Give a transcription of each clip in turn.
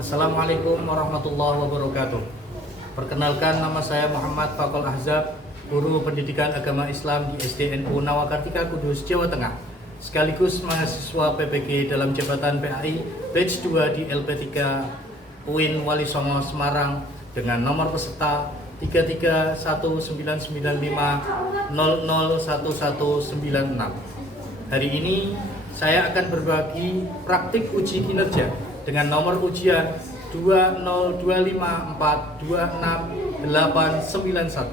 Assalamualaikum warahmatullahi wabarakatuh. Perkenalkan, nama saya Muhammad Fakol Ahzab, guru pendidikan agama Islam di SDNU Nawakartika Kudus, Jawa Tengah, sekaligus mahasiswa PPG dalam jabatan PAI Batch 2 di LP3 UIN Wali Songo Semarang dengan nomor peserta 331995001196. Hari ini saya akan berbagi praktik uji kinerja dengan nomor ujian 20254268891.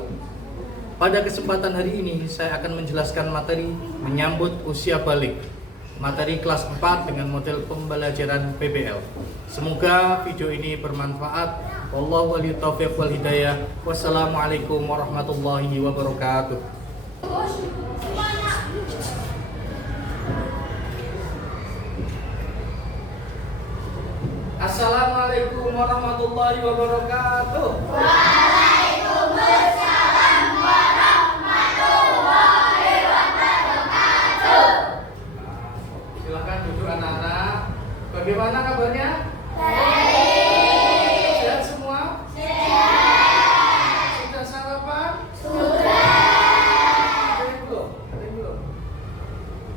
Pada kesempatan hari ini saya akan menjelaskan materi menyambut usia balik, materi kelas 4 dengan model pembelajaran PBL. Semoga video ini bermanfaat. Wallahu waliyut taufiq wal hidayah. Wassalamualaikum warahmatullahi wabarakatuh. Assalamualaikum warahmatullahi wabarakatuh. Waalaikumsalam warahmatullahi wabarakatuh. Silakan duduk anak-anak. Bagaimana kabarnya? Baik. Sehat semua? Sehat. Sudah sarapan? Sudah. Ada yang belum? Ada yang belum?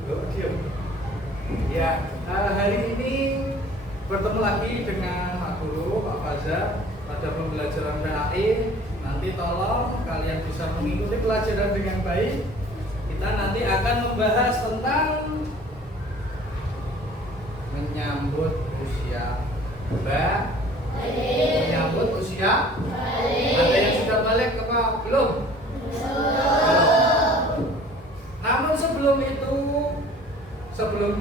Belum, diam. Ya, hari ini bertemu lagi dengan Pak Guru, Pak Faza pada pembelajaran PAI. Nanti tolong kalian bisa mengikuti pelajaran dengan baik. Kita nanti akan membahas tentang menyambut usia menyambut usia. Ada yang sudah balik apa belum? Namun sebelum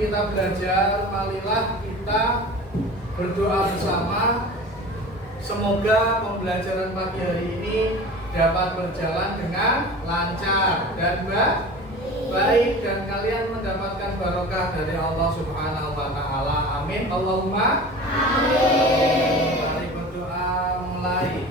kita belajar, marilah kita berdoa bersama. Semoga pembelajaran pagi hari ini dapat berjalan dengan lancar dan baik, dan kalian mendapatkan barokah dari Allah Subhanahu wa Ta'ala. Amin. Allahumma amin. Mari berdoa mulai.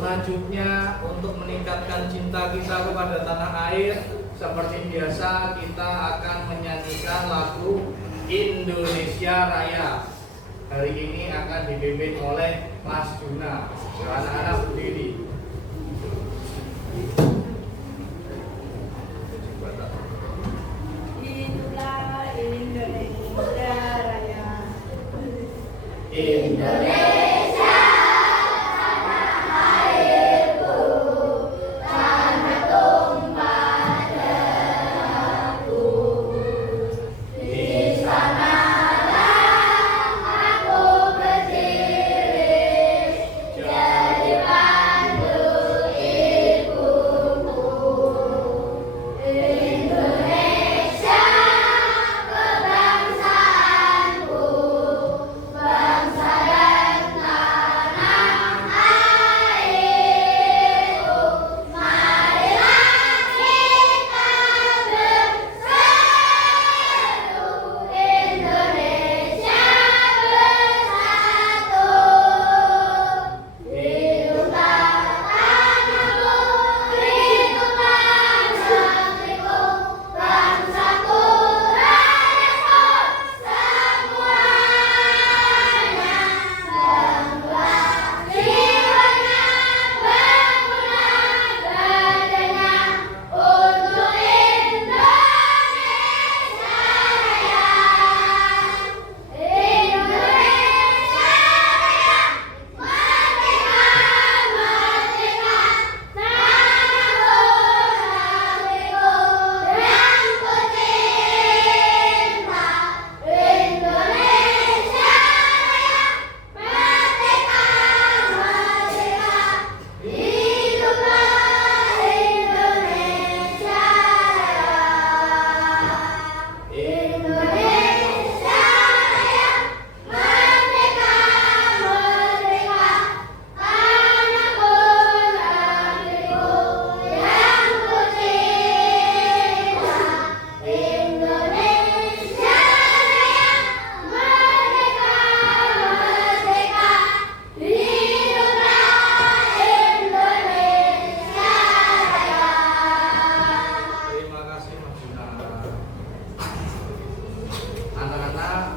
Selanjutnya untuk meningkatkan cinta kita kepada tanah air, seperti biasa kita akan menyanyikan lagu Indonesia Raya. Hari ini akan dipimpin oleh Mas Juna. Anak-anak berdiri. Itulah Indonesia Raya. Indonesia.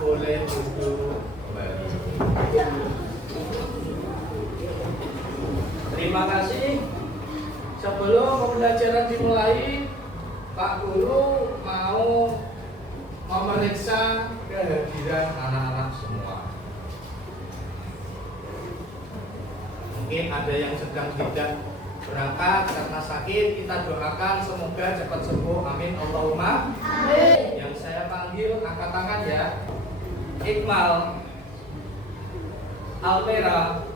Boleh duduk kembali. Terima kasih. Sebelum pembelajaran dimulai, Pak Guru mau memeriksa kehadiran anak-anak semua. Mungkin ada yang sedang tidak berangkat karena sakit, kita doakan semoga cepat sembuh. Amin Allahumma. Amin. Yang saya panggil angkat tangan ya. Iqmal, Almera,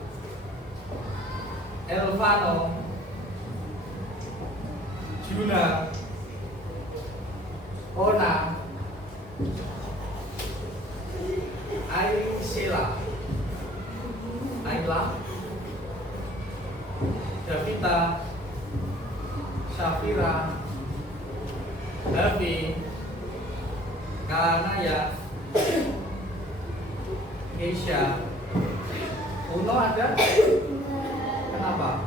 Elvano, Juna, Ona, Aisila, Ayla, Davita, Syafira, Davi, Kalanaya, Keisha. Uno ada? Kenapa?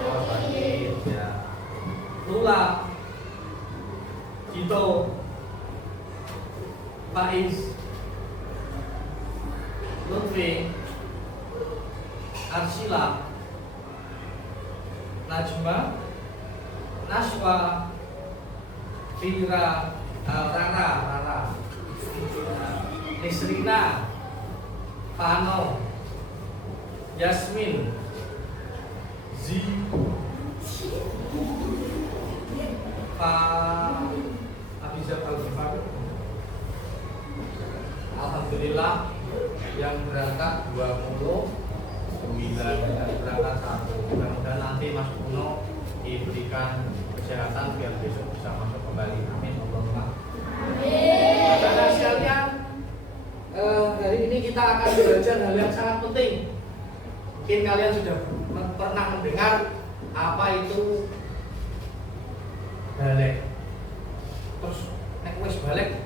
Oh, sakit ya. Lula, Gito, Faiz, Lutfi, Arsila, Najma, Naswa, Fira, Rara, Nisrina, Pano, Yasmin, Zi, Pak Abizar Al-Ghifari. Alhamdulillah yang berangkat 29 dan berangkat 1. Mudah-mudahan nanti Mas Uno diberikan kesehatan biar besok bisa masuk kembali. Amin Allahumma. Amin. Saudara sekalian, hari ini kita akan belajar hal yang sangat penting. Mungkin kalian sudah pernah mendengar apa itu balik. Terus nek wis balik,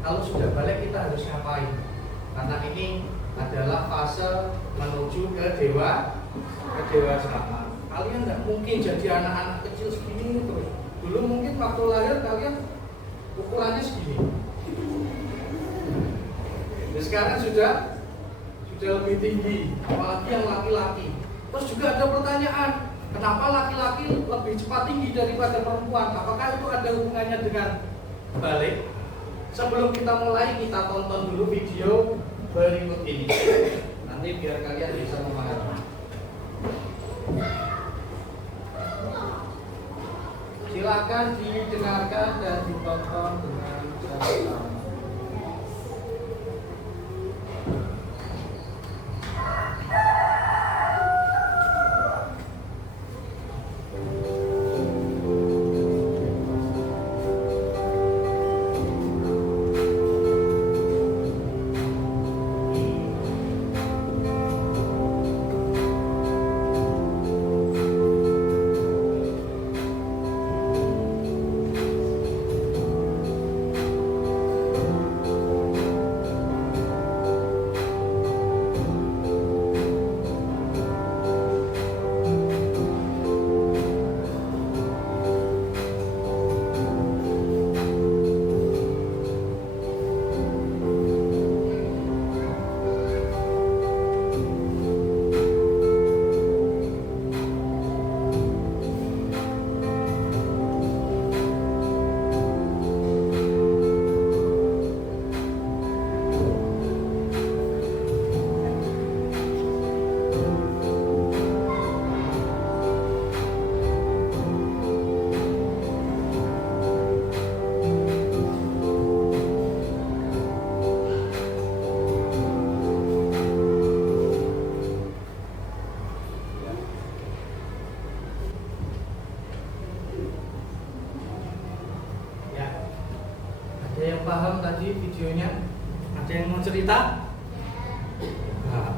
kalau sudah balik kita harus ngapain? Karena ini adalah fase menuju ke kedewasaan. Kalian nggak mungkin jadi anak-anak kecil segini terus. Dulu mungkin waktu lahir kalian ukurannya segini. Nah, sekarang sudah lebih tinggi, apalagi yang laki-laki. Terus juga ada pertanyaan, kenapa laki-laki lebih cepat tinggi daripada perempuan? Apakah itu ada hubungannya dengan balik? Sebelum kita mulai, kita tonton dulu video berikut ini. Nanti biar kalian bisa memahami. Silakan didengarkan dan ditonton dengan cara. Ada yang paham tadi videonya? Ada yang mau cerita? Nah,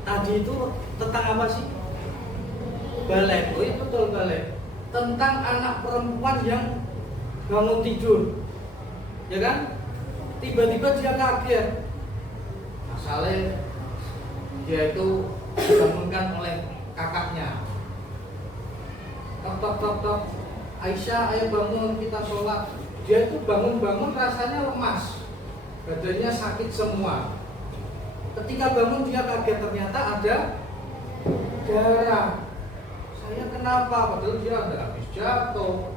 tadi itu tentang apa sih? Balik, oh iya betul balik. Tentang anak perempuan yang bangun tidur, ya kan? Tiba-tiba dia kaget. Masalahnya dia itu dibangunkan oleh kakaknya. Tok. Aisyah, ayo bangun kita sholat. Dia itu bangun-bangun rasanya lemas, badannya sakit semua. Ketika bangun dia kaget, ternyata ada darah. Saya kenapa? Padahal dia ada habis jatuh,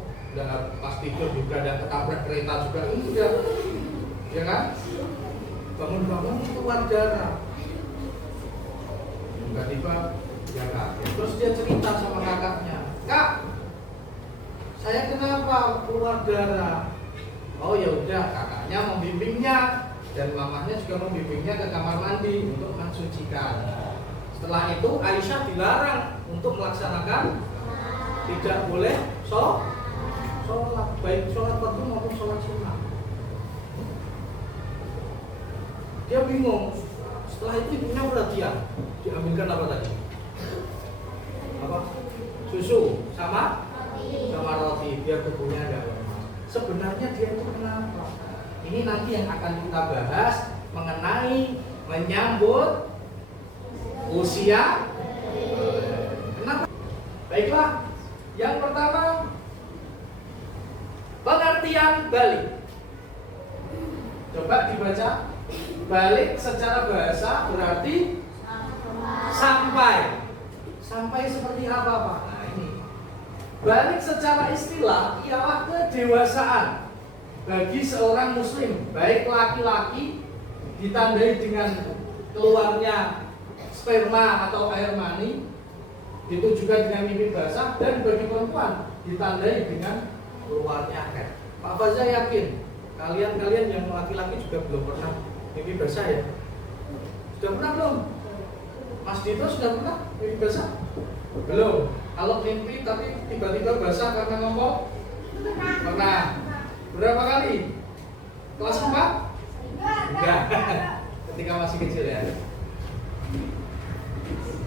pas tidur juga ada ketabrak kereta juga enggak, ya kan? Bangun-bangun keluar darah. Tiba-tiba dia kaget. Terus dia cerita sama kakaknya, "Kak, saya kenapa keluar darah?" Oh ya udah, kakaknya membimbingnya dan mamahnya juga membimbingnya ke kamar mandi untuk mensucikan. Setelah itu Aisyah dilarang untuk melaksanakan, tidak boleh sholat, baik sholat fardu maupun sholat sunnah. Dia bingung. Setelah itu ibunya perhatian, diambilkan apa tadi? Apa? Susu sama roti biar tubuhnya agak lemas. Sebenarnya dia itu kenapa? Ini nanti yang akan kita bahas mengenai menyambut usia. Kenapa? Baiklah, yang pertama pengertian balik. Coba dibaca. Balik secara bahasa berarti sampai. Sampai seperti apa, Pak? Balik secara istilah ialah kedewasaan bagi seorang muslim, baik laki-laki ditandai dengan keluarnya sperma atau air mani, itu juga dengan mimpi basah, dan bagi perempuan ditandai dengan keluarnya haid. Pak Faza yakin kalian yang laki-laki juga belum pernah mimpi basah ya? Sudah pernah belum? Mas Dito sudah pernah mimpi basah? Belum. Kalau mimpi tapi tiba-tiba basah karena ngomong? Pernah. Berapa kali? Kelas 4? Enggak. Ketika masih kecil ya.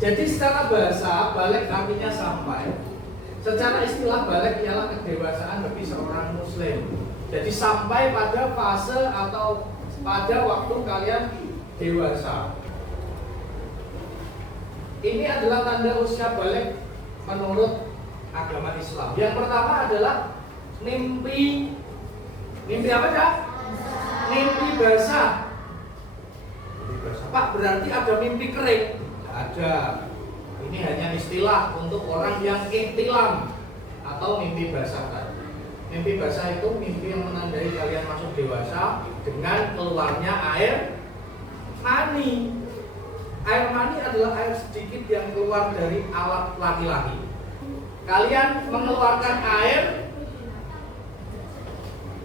Jadi secara bahasa balik artinya sampai. Secara istilah balik ialah kedewasaan bagi seorang muslim. Jadi sampai pada fase atau pada waktu kalian dewasa. Ini adalah tanda usia balik menurut agama Islam. Yang pertama adalah mimpi. Mimpi apa, Kak? Mimpi basah. Mimpi basah. Pak, berarti ada mimpi kering? Tidak ada. Ini hanya istilah untuk orang yang ihtilam atau mimpi basah tadi. Mimpi basah itu mimpi yang menandai kalian masuk dewasa dengan keluarnya air mani. Air mani adalah air sedikit yang keluar dari alat laki-laki. Kalian mengeluarkan air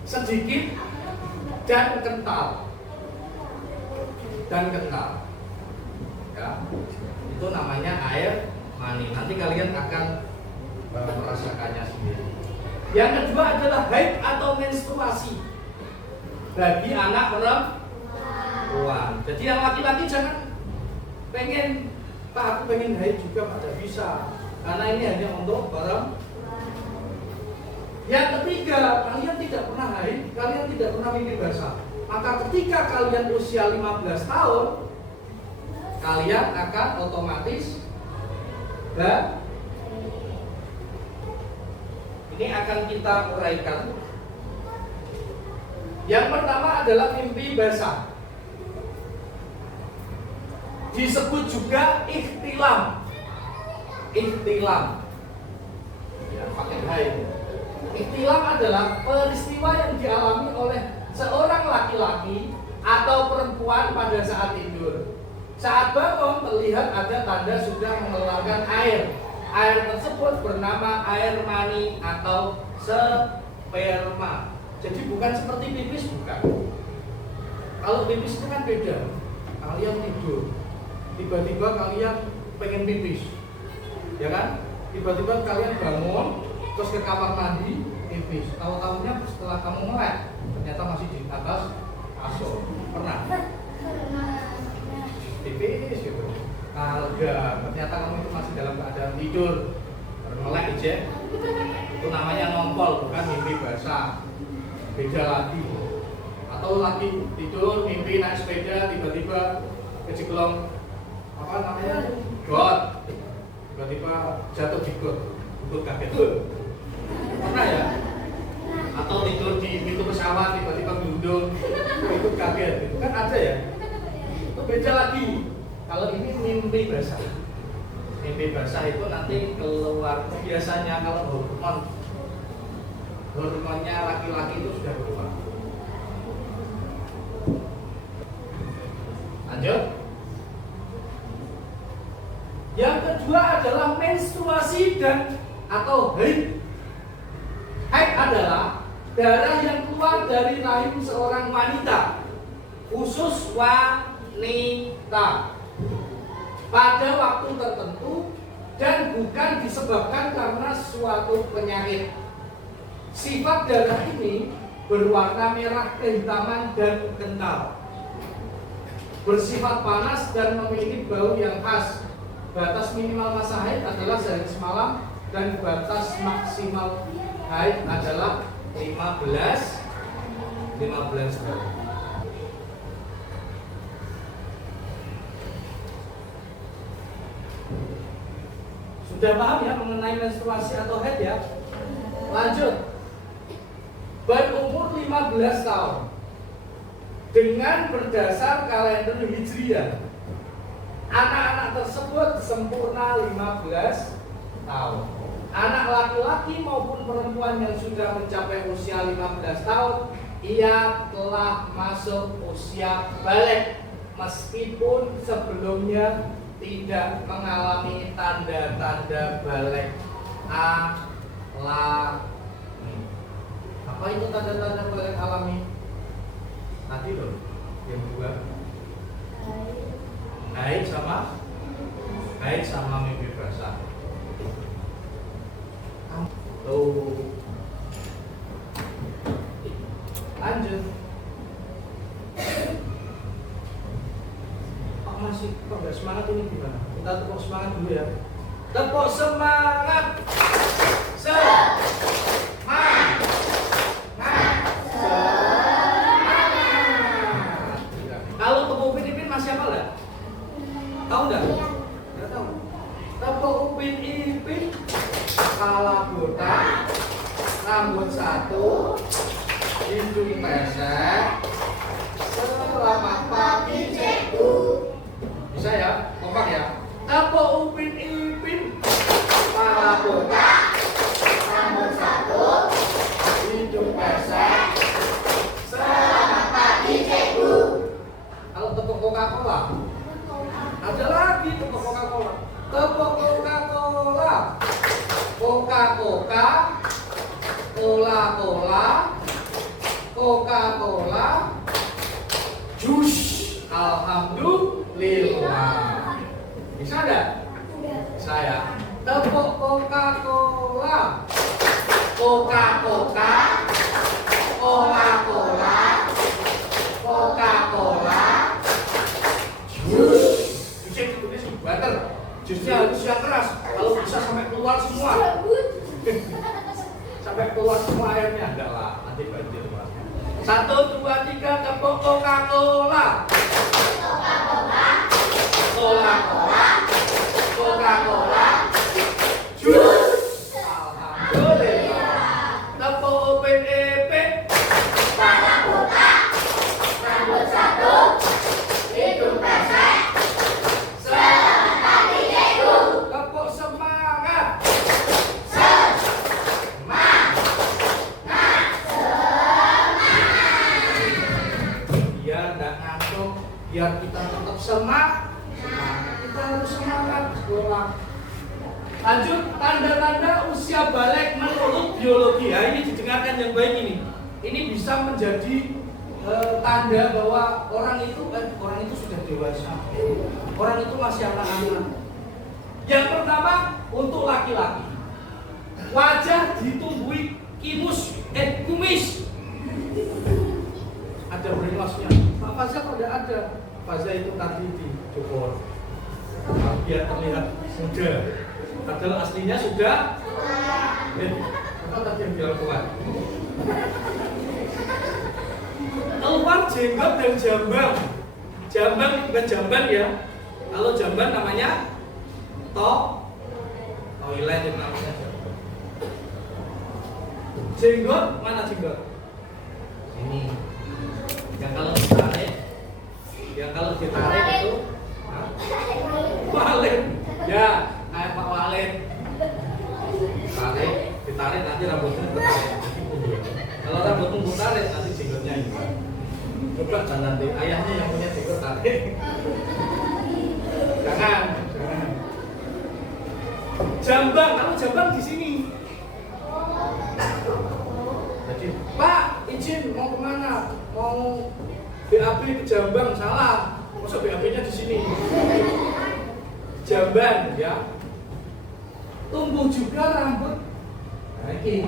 sedikit dan kental. Ya, itu namanya air mani. Nanti kalian akan merasakannya sendiri. Yang kedua adalah haid atau menstruasi bagi anak perempuan. Jadi yang laki-laki jangan pengen, Pak aku pengen haid juga, Pak, tidak bisa, karena ini hanya untuk perempuan. Yang ketiga, kalian tidak pernah haid, kalian tidak pernah mimpi basah. Maka ketika kalian usia 15 tahun, kalian akan otomatis ini akan kita uraikan. Yang pertama adalah mimpi basah. Disebut juga ihtilam. Ya, pakai haid. Ihtilam adalah peristiwa yang dialami oleh seorang laki-laki atau perempuan pada saat tidur. Saat bangun terlihat ada tanda sudah mengeluarkan air. Air tersebut bernama air mani atau sperma. Jadi bukan seperti pipis, bukan. Kalau pipis itu kan beda. Kalian tidur, tiba-tiba kalian pengen pipis, ya kan? Tiba-tiba kalian bangun, terus ke kamar mandi, pipis. Tahu-tahunya setelah kamu melek, ternyata masih di atas kasur. Pernah? Pipis gitu. Enggak, ternyata kamu itu masih dalam keadaan tidur, melek aja. Itu namanya nompol, bukan mimpi basah. Beda lagi. Atau lagi tidur, mimpi naik sepeda, tiba-tiba keceklong apa namanya? Got. Tiba-tiba jatuh di got, ikut kaget. Pernah ya? Atau tidur di pintu pesawat, tiba-tiba gelundung, ikut kaget. Itu kan ada ya? Itu beda lagi. Kalau ini mimpi basah. Mimpi basah itu nanti keluar, biasanya kalau hormonnya laki-laki itu sudah keluar. Lanjut. Yang kedua adalah menstruasi dan atau haid. Haid adalah darah yang keluar dari rahim seorang wanita, khusus wanita, pada waktu tertentu dan bukan disebabkan karena suatu penyakit. Sifat darah ini berwarna merah kehitaman dan kental, bersifat panas dan memiliki bau yang khas. Batas minimal masa haid adalah sehari semalam dan batas maksimal haid adalah 15 hari. Sudah paham ya mengenai menstruasi atau haid ya? Lanjut. Berumur 15 tahun dengan berdasar kalender Hijriah, anak-anak tersebut sempurna 15 tahun. Anak laki-laki maupun perempuan yang sudah mencapai usia 15 tahun, ia telah masuk usia balik meskipun sebelumnya tidak mengalami tanda-tanda balik alami. Apa itu tanda-tanda balik alami? Tadi loh, yang dua. Haid sama mimpi basah. Tuh. Lanjut. Masih kok nggak semangat ini gimana? Kita tepuk semangat dulu ya. Tepuk semangat. Kalau tepuk Filipin masih apa enggak? Tahu enggak? Enggak tahu. kepala botak, rambut satu, hidung pesek, selamat pagi cikgu. Bisa ya, kompak ya. Apa Upin Ipin, kepala botak, rambut satu, hidung pesek, selamat pagi cikgu. Kalau tepuk Coca-Cola, ada lagi tepuk Coca-Cola. Tepuk Coca-Cola, Coca-Cola, Cola-Cola, Coca-Cola, jus. Alhamdulillah. Bisa enggak? Saya tepuk Coca-Cola, Coca-Cola, Cola-Cola, Coca-Cola, jus. Jusnya ditulis butter. Jusnya harus yang keras. Kalau bisa sampai keluar semua. Sampai keluar semua airnya. Enggak lah, nanti banjir. 1, 2, 3, tepuk Coca-Cola. Coca-Cola, Coca-Cola, Coca-Cola, jus. Alhamdulillah. Tepuk Upin Ipin, kepala botak, rambut satu, hidung pesek, selamat pagi cikgu. Tepuk semangat. Biar enggak ngantuk, biar kita tetap semangat. Kita harus semangat sekolah. Lanjut, tanda-tanda usia balik menurut biologi. Ini didengarkan yang baik ini. Ini bisa menjadi tanda bahwa orang itu sudah dewasa. Orang itu masih anak-anak. Yang pertama untuk laki-laki, wajah ditumbuhi kumis. Ada berimasnya. Pak Fazal kok tidak ada? Fazal itu tadi dicukur biar terlihat muda. Padahal aslinya sudah. Apa tadi yang bilang kuat? Keluar jenggot dan jambang. Jambang bukan jamban ya. Kalau jamban namanya toilet itu namanya jambang. Jenggot mana jenggot? Ini. Yang kalau ditarik itu Walid. Ya, kayak Pak Walid. Ditarik nanti rambutnya bertarik. Kalau rambutmu tarik nanti jenggotnya ini. Coba kan nanti ayahnya yang punya jenggot tarik. Jangan. Jambang, kalau jambang di sini. Jadi, Pak, izin mau kemana? Mau BAB ke Jambang, salah. Masa BAB-nya di sini? Jamban, ya. Tumbuh juga rambut. Nah, ini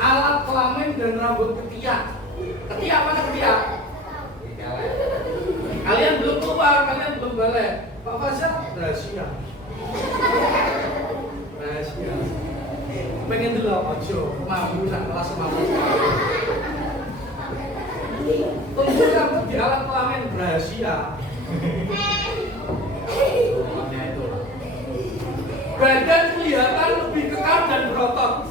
alat kelamin dan rambut ketiak. Ketiak mana ketiak? Kalian belum keluar, kalian belum balik. Pak Fazal, rahasia. Rahasia. Pengen dulu, ojo, mampu sak kelas mampu. Tumbuh rambut di alat kelamin rahasia. Badan kelihatan lebih kekar dan berotot.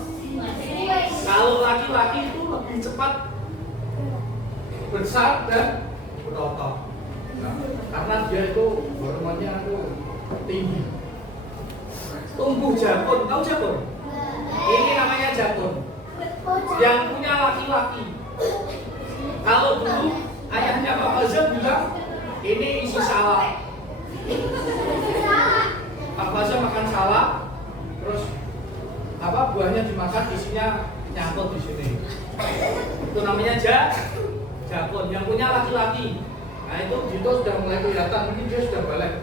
Kalau laki-laki itu lebih cepat besar dan berotot. Nah, karena dia itu hormonnya itu tinggi. Tumbuh jakun, tahu jakun? Ini namanya jakun. Yang punya laki-laki. Kalau dulu ayahnya Pak Fazal bilang ini isi salak. Pak Fazal makan salak, terus buahnya dimakan, isinya nyangkut di sini. Itu namanya jakun. Yang punya laki-laki. Nah itu sudah mulai kelihatan, mungkin dia sudah balik.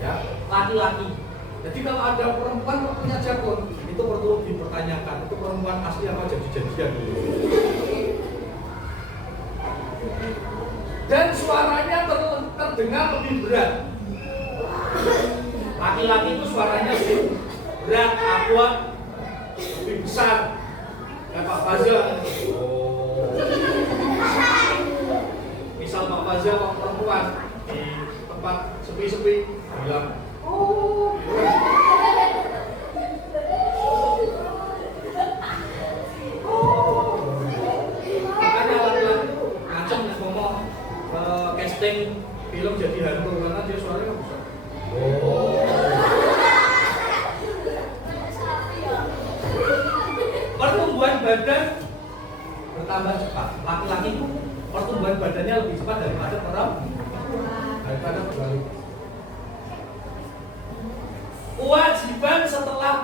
Ya, laki-laki. Jadi kalau ada perempuan yang punya jakun, itu perlu dipertanyakan. Itu perempuan asli apa jadi-jadian dulu. Dan suaranya terdengar lebih berat. Laki-laki itu suaranya lebih berat, akuat, lebih besar. Kayak Pak Fazal. Misal Pak Fazal perempuan di tempat sepi-sepi bilang, oh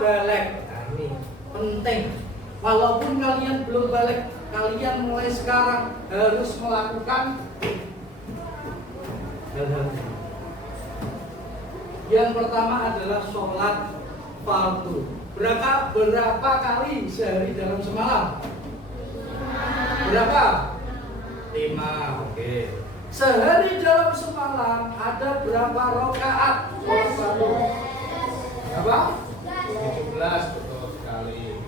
balik. Nah, ini penting. Walaupun kalian belum balik, kalian mulai sekarang harus melakukan hal-hal ini. Yang pertama adalah sholat fardu. Berapa kali sehari dalam semalam? Berapa? 5. Oke. Sehari dalam semalam ada berapa rakaat? Berapa? 17, betul sekali.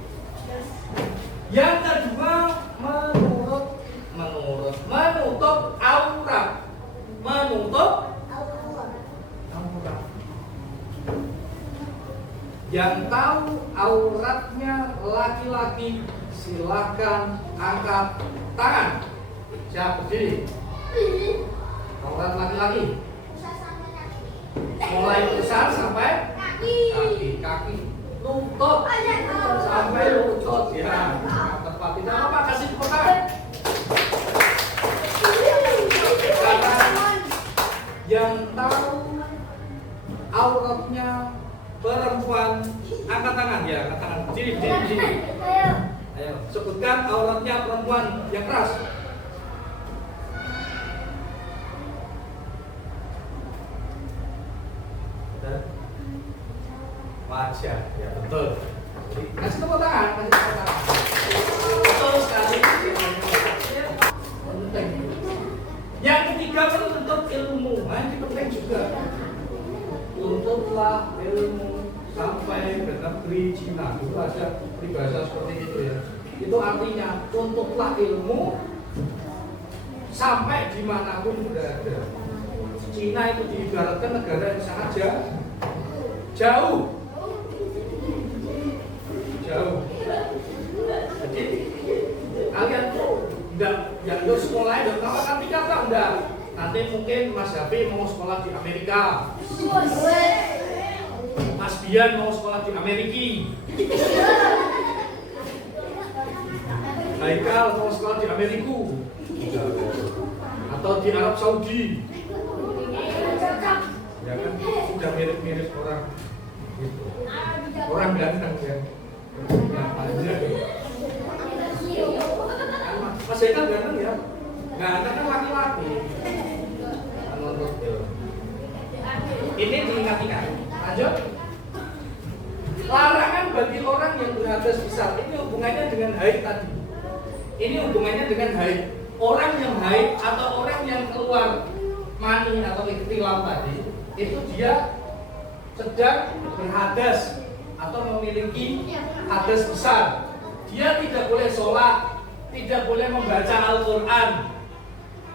Yang kedua, menutup aurat. Menutup aurat. Yang tahu auratnya laki-laki, silakan angkat tangan. Siap berdiri. Aurat laki-laki mulai besar sampai kaki, lutut sampai lutut ya. Tepat, tidak apa, kasih tepuk tangan. Karena yang tahu auratnya perempuan, angkat tangan ya, angkat tangan. Berdiri. Ayo, sebutkan auratnya perempuan yang keras. Wajah, ya betul. Kasih tepuk tangan, betul sekali. Penting. Yang ketiga, menuntut ilmu. Nah, ini penting juga. Tuntutlah ilmu sampai ke negeri Cina. Itu ada peribahasa seperti itu ya. Itu artinya tuntutlah ilmu sampai dimanapun berada. Cina itu diibaratkan negara yang sangat jauh. Jadi kalian enggak harus sekolah dan kan kata enggak. Nanti mungkin Mas Hafi mau sekolah di Amerika. Mas Bian mau sekolah di Amerika. Haikal mau sekolah di Amerika. Atau di Arab Saudi. Ya kan sudah mirip-mirip orang gitu. Orang ganteng ya. Mas Haikal ganteng ya? Ganteng kan laki-laki. Ini diingat-ingat. Lanjut. Larangan bagi orang yang berhadas besar. Ini hubungannya dengan haid tadi. Ini hubungannya dengan haid. Orang yang haid atau orang yang keluar mani atau ikhtilam tadi, itu dia sedang berhadas atau memiliki hadas besar. Dia tidak boleh sholat, tidak boleh membaca Al-Quran,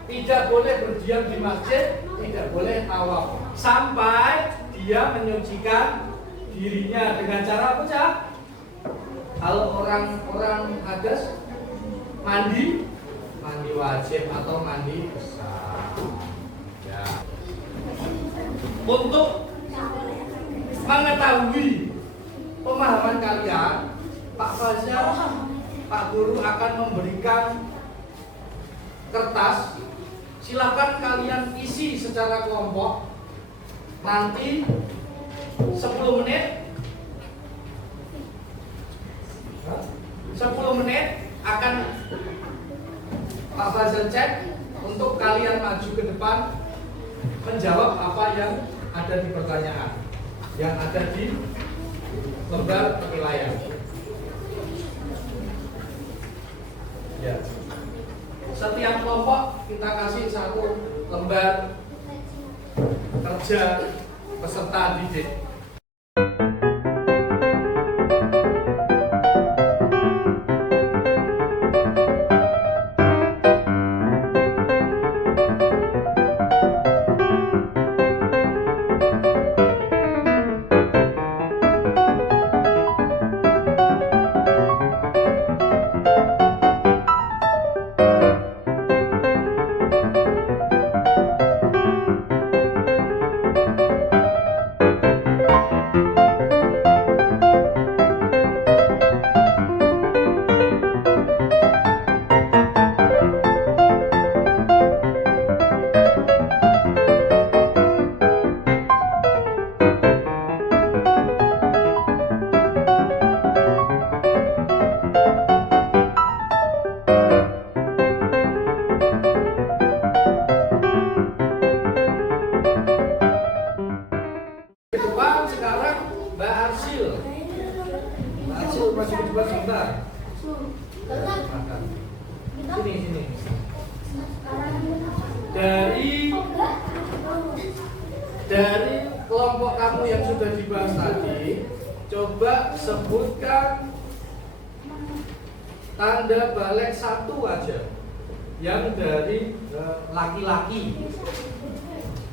tidak boleh berdiam di masjid, tidak boleh tawaf, sampai dia menyucikan dirinya dengan cara apa, Cak? Kalau orang hadas mandi wajib atau mandi besar. Ya. Untuk mengetahui pemahaman kalian, Pak Fajar, Pak Guru akan memberikan kertas. Silakan kalian isi secara kelompok. Nanti 10 menit 10 menit akan Pak Fajar cek untuk kalian maju ke depan menjawab apa yang ada di pertanyaan yang ada di lembar penilaian. Ya. Setiap kelompok kita kasih 1 lembar kerja peserta didik. Mbak Arsil. Mbak Arsil masih cepat sebentar. Makan. Sini. Dari kelompok kamu yang sudah dibahas tadi, coba sebutkan tanda balik satu aja yang dari laki-laki.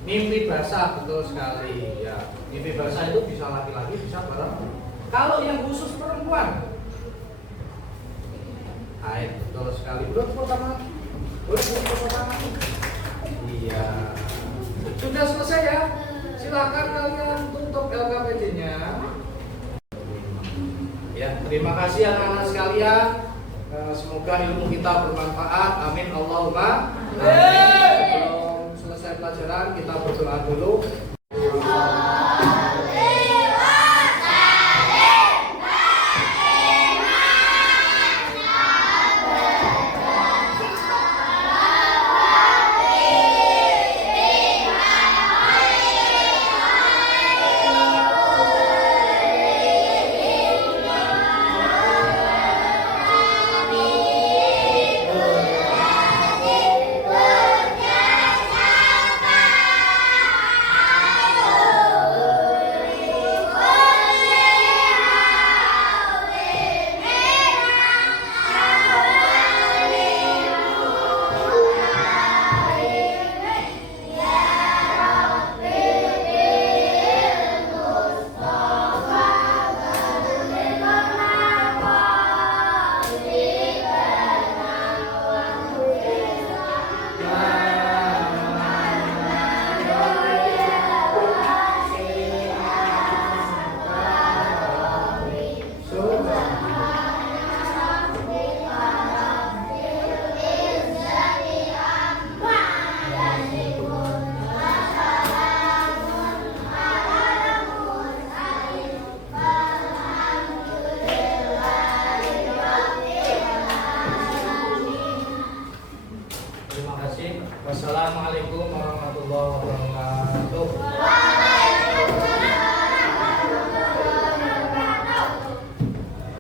Mimpi basah, betul sekali ya. Mimpi basah itu bisa laki-laki, bisa perempuan. Kalau yang khusus perempuan, haid, betul sekali. Udah tepuk tangan. Iya. Sudah selesai ya. Silakan kalian tutup LKPD-nya. Ya, terima kasih anak-anak sekalian. Semoga ilmu kita bermanfaat. Amin Allahumma. Sebelum selesai pelajaran kita berdoa dulu. Terima kasih. Wassalamualaikum warahmatullahi wabarakatuh.